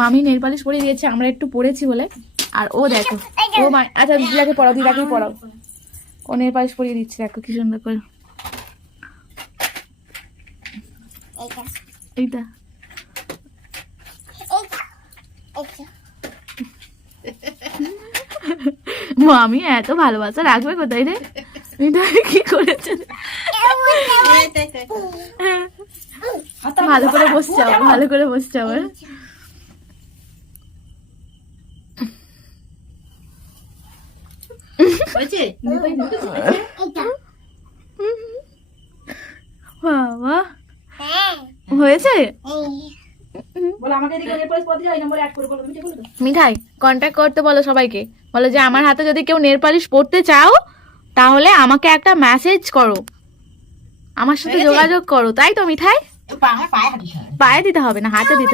মামি nail polish পরিয়ে দিয়েছে, আমরা একটু পড়েছি বলে। আর ও দেখো, ও আচ্ছা দিদাকে পড়াও, দিদাকেই পড়াও। ও নেল পালিশ পরিয়ে দিচ্ছে, দেখো কি সুন্দর করে। এইটা মামি এত ভালোবাসা রাখবে কোথায় রে? এটা কি করেছে? ভালো করে বসছে, ভালো করে বসছে আবার। বাবা হয়েছে। মিঠাই কন্ট্যাক্ট করতে বলো সবাইকে, বলো যে আমার হাতে যদি কেউ নেল পালিশ পরতে চাও তাহলে আমাকে একটা মেসেজ করো, আমার সাথে যোগাযোগ করো। তাই তো মিঠাই? পায়ে দিতে হবে না, হাতে দিতে